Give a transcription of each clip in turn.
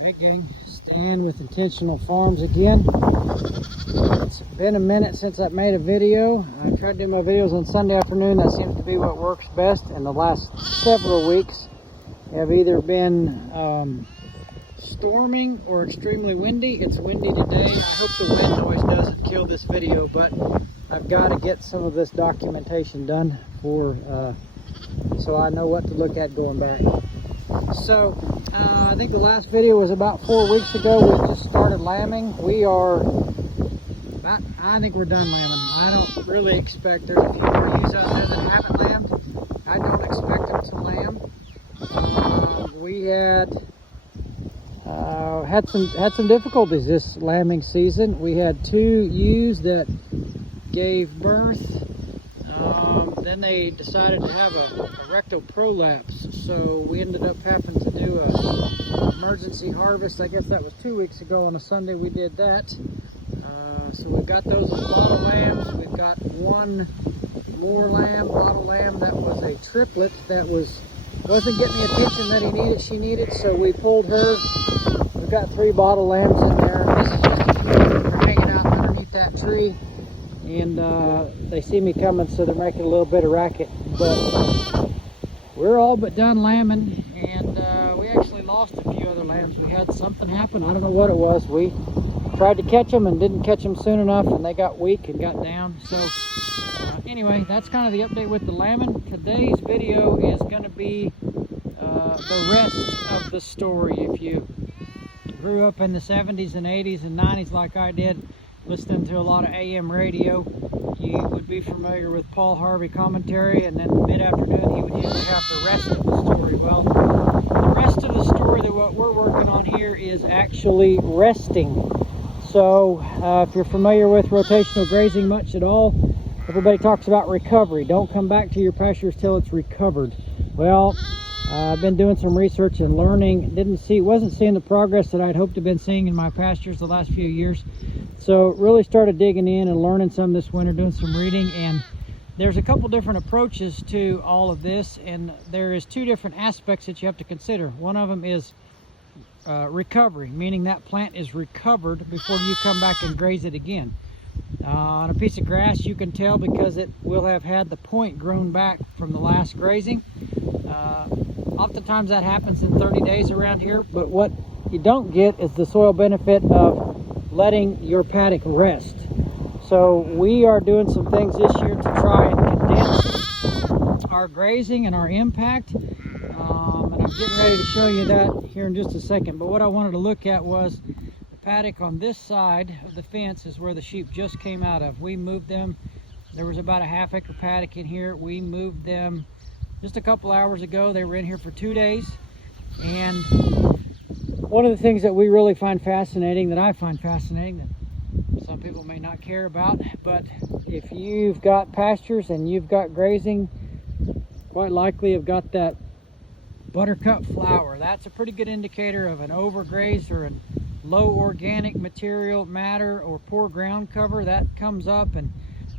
Hey gang, Stan with Intentional Farms again. It's been a minute since I've made a video. I try to do my videos on Sunday afternoon. That seems to be what works best. And the last several weeks have either been storming or extremely windy. It's windy today. I hope the wind noise doesn't kill this video, but I've got to get some of this documentation done so I know what to look at going back. So I think the last video was about 4 weeks ago. We just started lambing. I think we're done lambing. I don't really expect, there's a few more ewes out there that haven't lambed. I don't expect them to lamb. We had some difficulties this lambing season. We had 2 ewes that gave birth. Then they decided to have a rectal prolapse, so we ended up having to do an emergency harvest. I guess that was 2 weeks ago on a Sunday we did that. So we've got those bottle lambs. We've got one more bottle lamb that was a triplet that wasn't getting the attention that she needed, so we pulled her. We've got 3 bottle lambs in there. This is just a few that are hanging out underneath that tree. And they see me coming, so they're making a little bit of racket. But we're all but done lambing, and we actually lost a few other lambs. We had something happen. I don't know what it was. We tried to catch them and didn't catch them soon enough, and they got weak and got down. So anyway, that's kind of the update with the lambing. Today's video is going to be the rest of the story. If you grew up in the 70s and 80s and 90s like I did, listening to a lot of AM radio, you would be familiar with Paul Harvey commentary, and then mid-afternoon he would usually have the rest of the story. Well, the rest of the story that what we're working on here is actually resting. So if you're familiar with rotational grazing much at all, everybody talks about recovery. Don't come back to your pastures till it's recovered. Well, I've been doing some research and learning. Wasn't seeing the progress that I'd hoped to have been seeing in my pastures the last few years. So really started digging in and learning some this winter, doing some reading, and there's a couple different approaches to all of this, and there is 2 different aspects that you have to consider. One of them is recovery, meaning that plant is recovered before you come back and graze it again. On a piece of grass, you can tell because it will have had the point grown back from the last grazing. Oftentimes that happens in 30 days around here, but what you don't get is the soil benefit of letting your paddock rest. So we are doing some things this year to try and condense our grazing and our impact, and I'm getting ready to show you that here in just a second. But what I wanted to look at was the paddock on this side of the fence is where the sheep just came out of. We moved them. There was about a ½ acre paddock in here. We moved them just a couple hours ago. They were in here for 2 days, and one of the things that we really find fascinating, that I find fascinating, that some people may not care about, but if you've got pastures and you've got grazing, quite likely you've got that buttercup flower. That's a pretty good indicator of an overgrazed or a low organic material matter or poor ground cover. That comes up, and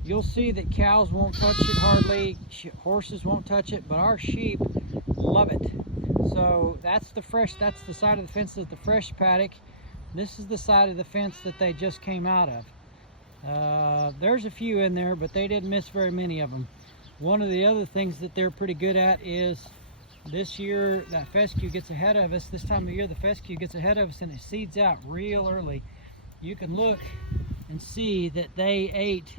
you'll see that cows won't touch it hardly, horses won't touch it, but our sheep love it. So that's the side of the fence that's the fresh paddock. This is the side of the fence that they just came out of. There's a few in there, but they didn't miss very many of them. One of the other things that they're pretty good at is this year that fescue gets ahead of us. This time of year the fescue gets ahead of us and it seeds out real early. You can look and see that they ate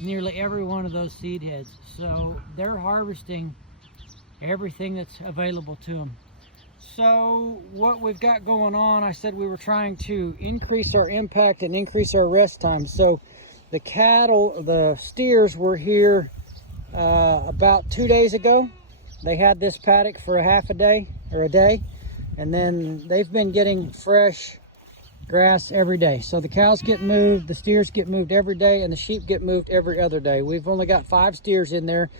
nearly every one of those seed heads. So they're harvesting everything that's available to them. So what we've got going on, I said we were trying to increase our impact and increase our rest time. So the steers were here about 2 days ago. They had this paddock for a day, and then they've been getting fresh grass every day. So the cows get moved, the steers get moved every day, and the sheep get moved every other day. We've only got 5 steers in there.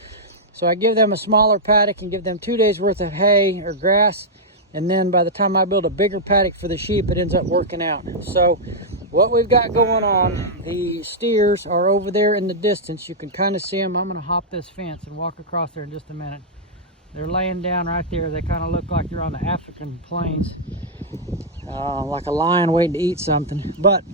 So I give them a smaller paddock and give them 2 days worth of hay or grass. And then by the time I build a bigger paddock for the sheep, it ends up working out. So what we've got going on, the steers are over there in the distance. You can kind of see them. I'm going to hop this fence and walk across there in just a minute. They're laying down right there. They kind of look like they're on the African plains. like a lion waiting to eat something. But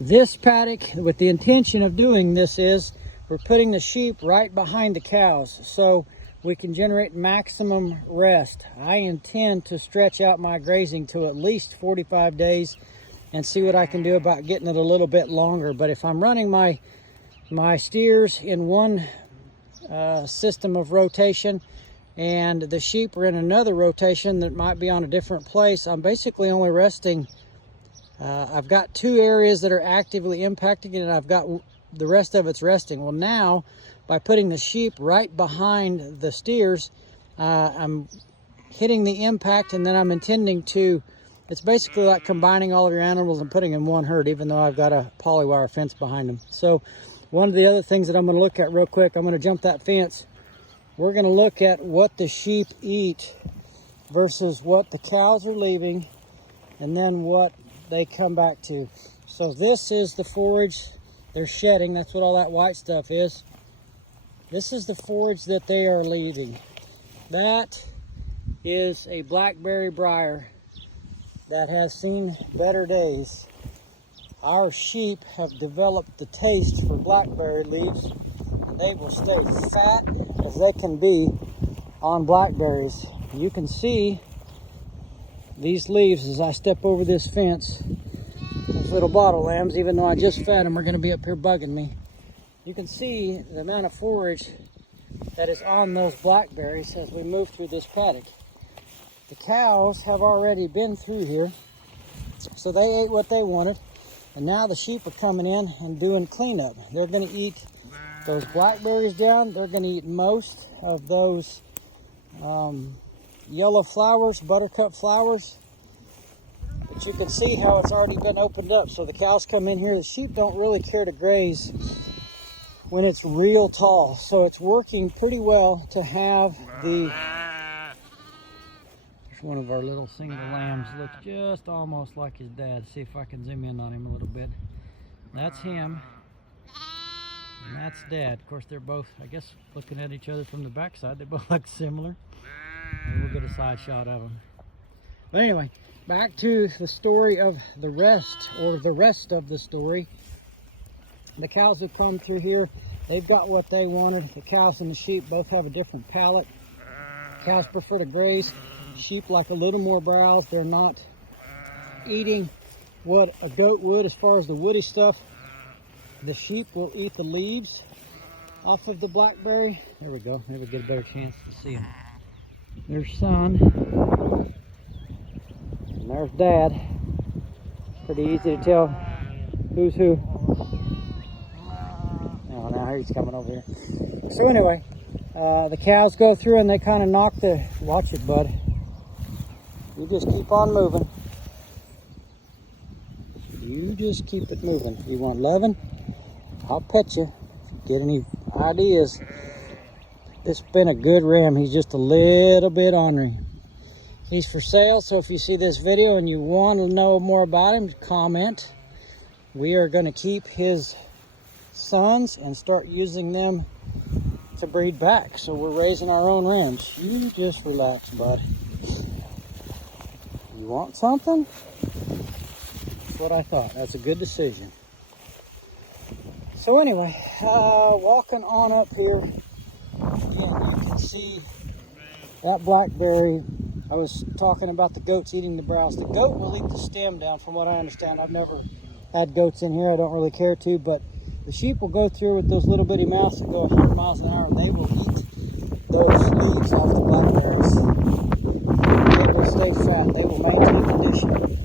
this paddock, with the intention of doing this, is we're putting the sheep right behind the cows so we can generate maximum rest. I intend to stretch out my grazing to at least 45 days and see what I can do about getting it a little bit longer. But if I'm running my steers in one system of rotation and the sheep are in another rotation that might be on a different place, I'm basically only resting. I've got 2 areas that are actively impacting it, and I've got the rest of it's resting. Well, now by putting the sheep right behind the steers, I'm hitting the impact, and then I'm intending to, it's basically like combining all of your animals and putting in one herd, even though I've got a polywire fence behind them. So one of the other things that I'm going to look at real quick, I'm going to jump that fence. We're going to look at what the sheep eat versus what the cows are leaving, and then what they come back to. So this is the forage they're shedding. That's what all that white stuff is. This is the forage that they are leaving. That is a blackberry briar that has seen better days. Our sheep have developed the taste for blackberry leaves, and they will stay fat as they can be on blackberries. You can see these leaves as I step over this fence. Those little bottle lambs, even though I just fed them, are going to be up here bugging me. You can see the amount of forage that is on those blackberries as we move through this paddock. The cows have already been through here, so they ate what they wanted, and now the sheep are coming in and doing cleanup. They're going to eat those blackberries down. They're going to eat most of those yellow flowers, buttercup flowers. But you can see how it's already been opened up. So the cows come in here. The sheep don't really care to graze when it's real tall. So it's working pretty well to have the... There's one of our little single lambs. Looks just almost like his dad. See if I can zoom in on him a little bit. That's him. And that's Dad. Of course, they're both, I guess, looking at each other from the backside. They both look similar. Maybe we'll get a side shot of them. But anyway, back to the story of the rest, or the rest of the story. The cows have come through here. They've got what they wanted. The cows and the sheep both have a different palate. Cows prefer to graze. Sheep like a little more browse. They're not eating what a goat would as far as the woody stuff. The sheep will eat the leaves off of the blackberry. There we go. Maybe we'll get a better chance to see them. There's Son. And there's Dad. Pretty easy to tell who's who. Oh, now he's coming over here. So anyway, the cows go through and they kind of knock the... Watch it, bud. You just keep on moving. You just keep it moving. You want loving? I'll pet you. If you get any ideas. This has been a good ram. He's just a little bit ornery. He's for sale, so if you see this video and you want to know more about him, comment. We are going to keep his sons and start using them to breed back. So we're raising our own rams. You just relax, bud. You want something? That's what I thought. That's a good decision. So anyway, walking on up here, again, you can see that blackberry. I was talking about the goats eating the browse. The goat will eat the stem down, from what I understand. I've never had goats in here. I don't really care to, but the sheep will go through with those little bitty mouths that go 100 miles an hour, and they will eat those leaves off the blackberries. They will stay fat. They will maintain condition.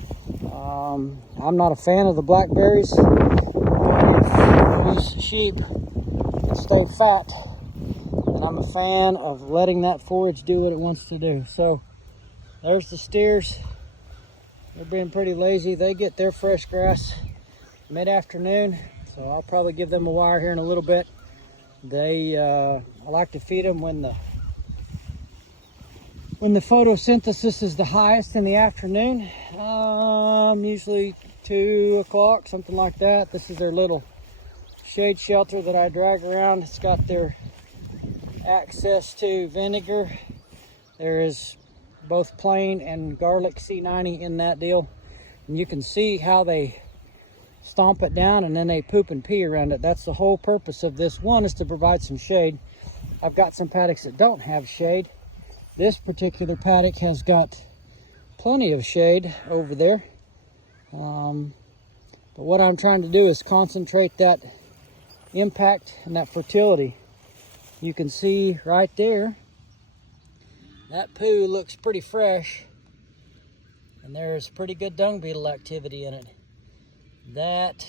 I'm not a fan of the blackberries. These sheep can stay fat, and I'm a fan of letting that forage do what it wants to do. So there's the steers. They're being pretty lazy. They get their fresh grass mid-afternoon, so I'll probably give them a wire here in a little bit. I like to feed them when the photosynthesis is the highest in the afternoon, usually 2 o'clock, something like that. This is their little shade shelter that I drag around. It's got their access to vinegar. There is both plain and garlic C90 in that deal. And you can see how they stomp it down and then they poop and pee around it. That's the whole purpose of this. One is to provide some shade. I've got some paddocks that don't have shade. This particular paddock has got plenty of shade over there. But what I'm trying to do is concentrate that impact and that fertility. You can see right there, that poo looks pretty fresh, and there's pretty good dung beetle activity in it. That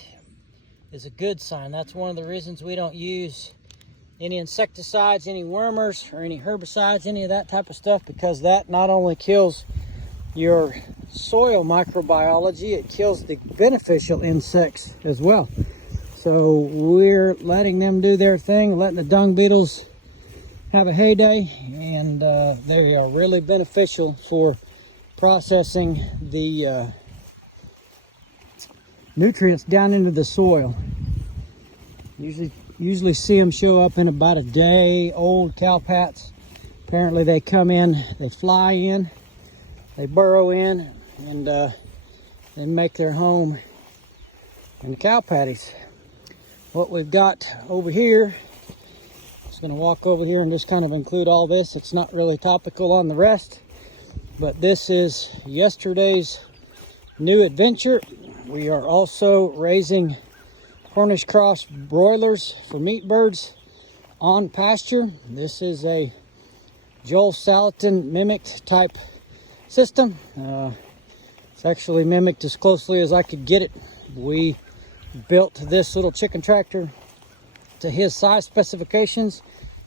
is a good sign. That's one of the reasons we don't use any insecticides, any wormers, or any herbicides, any of that type of stuff, because that not only kills your soil microbiology, it kills the beneficial insects as well. So we're letting them do their thing, letting the dung beetles have a heyday, and they are really beneficial for processing the nutrients down into the soil. Usually see them show up in about a day old cow pats. Apparently they come in, they fly in, they burrow in, and then make their home in the cow patties. What we've got over here, I'm just going to walk over here and just kind of include all this. It's not really topical on the rest, but this is yesterday's new adventure. We are also raising Cornish cross broilers for meat birds on pasture. This is a Joel Salatin mimicked type system. It's actually mimicked as closely as I could get it. We built this little chicken tractor to his size specifications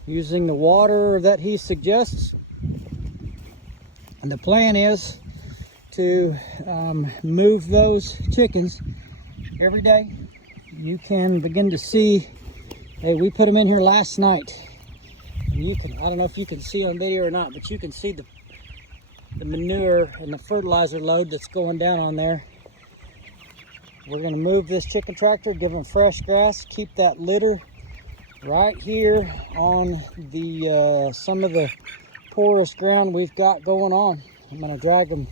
using the water that he suggests. And the plan is to move those chickens every day. You can begin to see, hey, we put them in here last night. You can, I don't know if you can see on video or not, but you can see the manure and the fertilizer load that's going down on there. We're going to move this chicken tractor, give them fresh grass, keep that litter right here on the some of the porous ground we've got going on. I'm going to drag them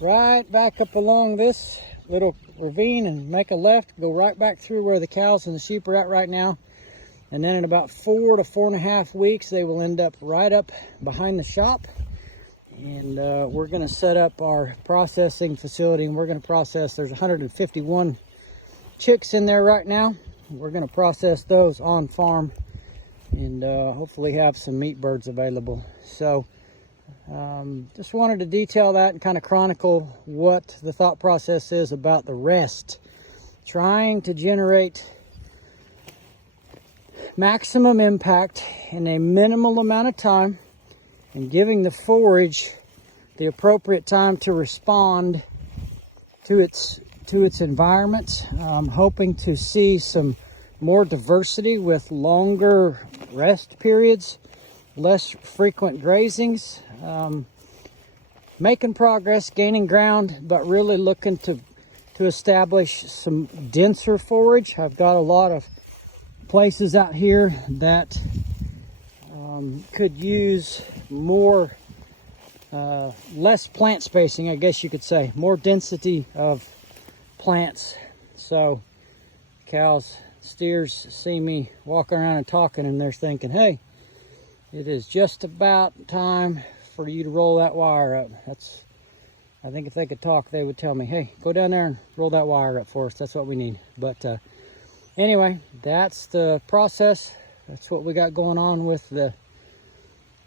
right back up along this little ravine and make a left, go right back through where the cows and the sheep are at right now. And then in about 4 to 4.5 weeks, they will end up right up behind the shop. And we're going to set up our processing facility, and we're going to process, there's 151 chicks in there right now. We're going to process those on farm and hopefully have some meat birds available. So just wanted to detail that and kind of chronicle what the thought process is about the rest. Trying to generate maximum impact in a minimal amount of time, and giving the forage the appropriate time to respond to its environment. I'm hoping to see some more diversity with longer rest periods, less frequent grazings, making progress, gaining ground, but really looking to establish some denser forage. I've got a lot of places out here that could use more, less plant spacing, I guess you could say, more density of plants. So cows, steers see me walking around and talking, and they're thinking, hey, it is just about time for you to roll that wire up. I think if they could talk, they would tell me, hey, go down there and roll that wire up for us. That's what we need. But anyway, that's the process. That's what we got going on with the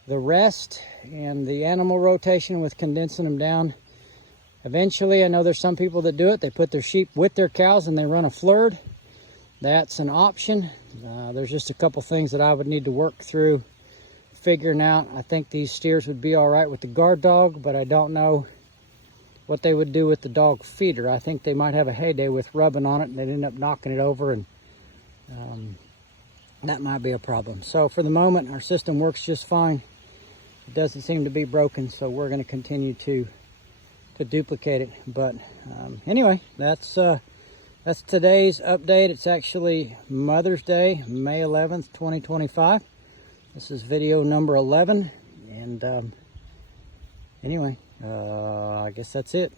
rest and the animal rotation with condensing them down. Eventually, I know there's some people that do it. They put their sheep with their cows and they run a flurd. That's an option. There's just a couple things that I would need to work through figuring out. I think these steers would be all right with the guard dog, but I don't know what they would do with the dog feeder. I think they might have a heyday with rubbing on it and they'd end up knocking it over, and that might be a problem. So for the moment, our system works just fine. It doesn't seem to be broken, so we're going to continue to duplicate it. But anyway, that's today's update. It's actually Mother's Day, May 11th, 2025. This is video number 11. And anyway, I guess that's it.